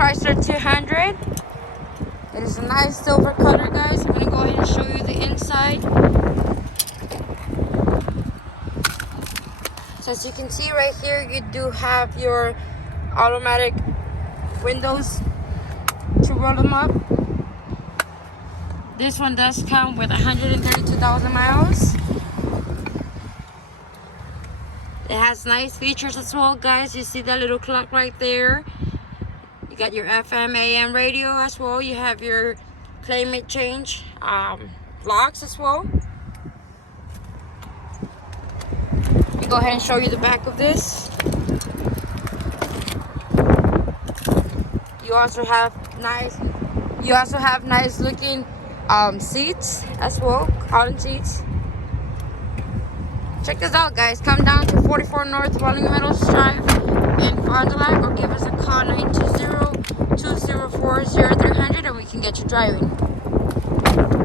Chrysler 200. It is a nice silver color, guys. I'm going to go ahead and show you the inside. So as you can see right here, you do have your automatic windows to roll them up. This one does come with 132,000 miles. It has nice features as well, guys. You see that little clock right there. You got your FM, AM radio as well. You have your climate change locks as well. Let me go ahead and show you the back of this. You also have nice looking seats as well, cotton seats. Check this out, guys. Come down to 44 North Rolling Meadows Drive in Fond du Lac, or give us a call 920-204-0300 and we can get you driving.